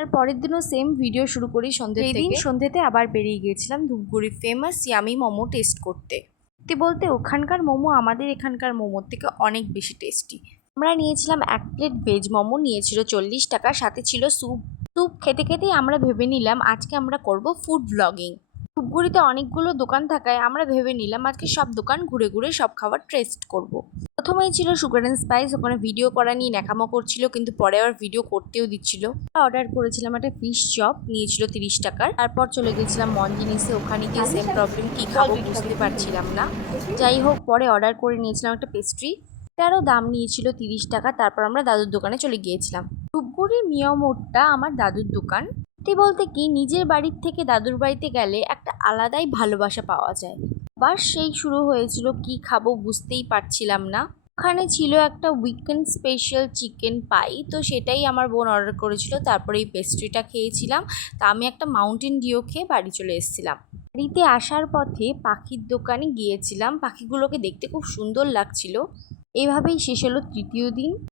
আর পরের দিনও same video শুরু করি সন্ধ্যে থেকে। এই সন্ধ্যেতে আবার বেরিয়ে গিয়েছিলাম Dhupguri famous yummy momo taste করতে। সত্যি বলতে ওখানকার মোমো আমাদের এখানকার মোমোর থেকে অনেক বেশি টেস্টি। আমরা নিয়েছিলাম 1 প্লেট ভেজ মোমো, নিয়েছিল 40 টাকা, সাথে ছিল স্যুপ। স্যুপ খেতে খেতেই আমরা ভেবে নিলাম আজকে আমরা করব ফুড ব্লগিং। ধূপগুড়িতে অনেকগুলো দোকান থাকায় আমরা ভেবে নিলাম আজকে সব দোকান ঘুরে ঘুরে সব খাবার টেস্ট করব। প্রথমেই ছিল সুগার অ্যান্ড স্পাইস, ওখানে ভিডিও করা নিয়ে ন্যাকামো করছিল, কিন্তু পরে আবার ভিডিও করতেও দিচ্ছিল। অর্ডার করেছিলাম একটা ফিশ চপ, নিয়েছিল 30 টাকার। তারপর চলে গেছিলাম মনজিনিসে, ওখানে গিয়ে সেম প্রবলেম, কি খাবো বুঝতে পারছিলাম না। যাই হোক, পরে অর্ডার করে নিয়েছিলাম একটা পেস্ট্রি, তারও দাম নিয়েছিল 30 টাকা। তারপর আমরা দাদুর দোকানে চলে গিয়েছিলাম। ধূপগুড়ির মিয়া মোড়টা আমার দাদুর দোকান। সত্যি বলতে কি, নিজের বাড়ির থেকে দাদুর বাড়িতে গেলে একটা আলাদাই ভালোবাসা পাওয়া যায়। আবার সেই শুরু হয়েছিল, কি খাবো বুঝতেই পারছিলাম না। ওখানে ছিল একটা উইকেন্ড স্পেশাল চিকেন পাই, তো সেটাই আমার বোন অর্ডার করেছিল। তারপরে এই পেস্ট্রিটা খেয়েছিলাম। তা আমি একটা মাউন্টেন ডিউ খেয়ে বাড়ি চলে এসেছিলাম। বাড়িতে আসার পথে পাখির দোকানে গিয়েছিলাম, পাখিগুলোকে দেখতে খুব সুন্দর লাগছিল। এভাবেই শেষ হলো তৃতীয় দিন।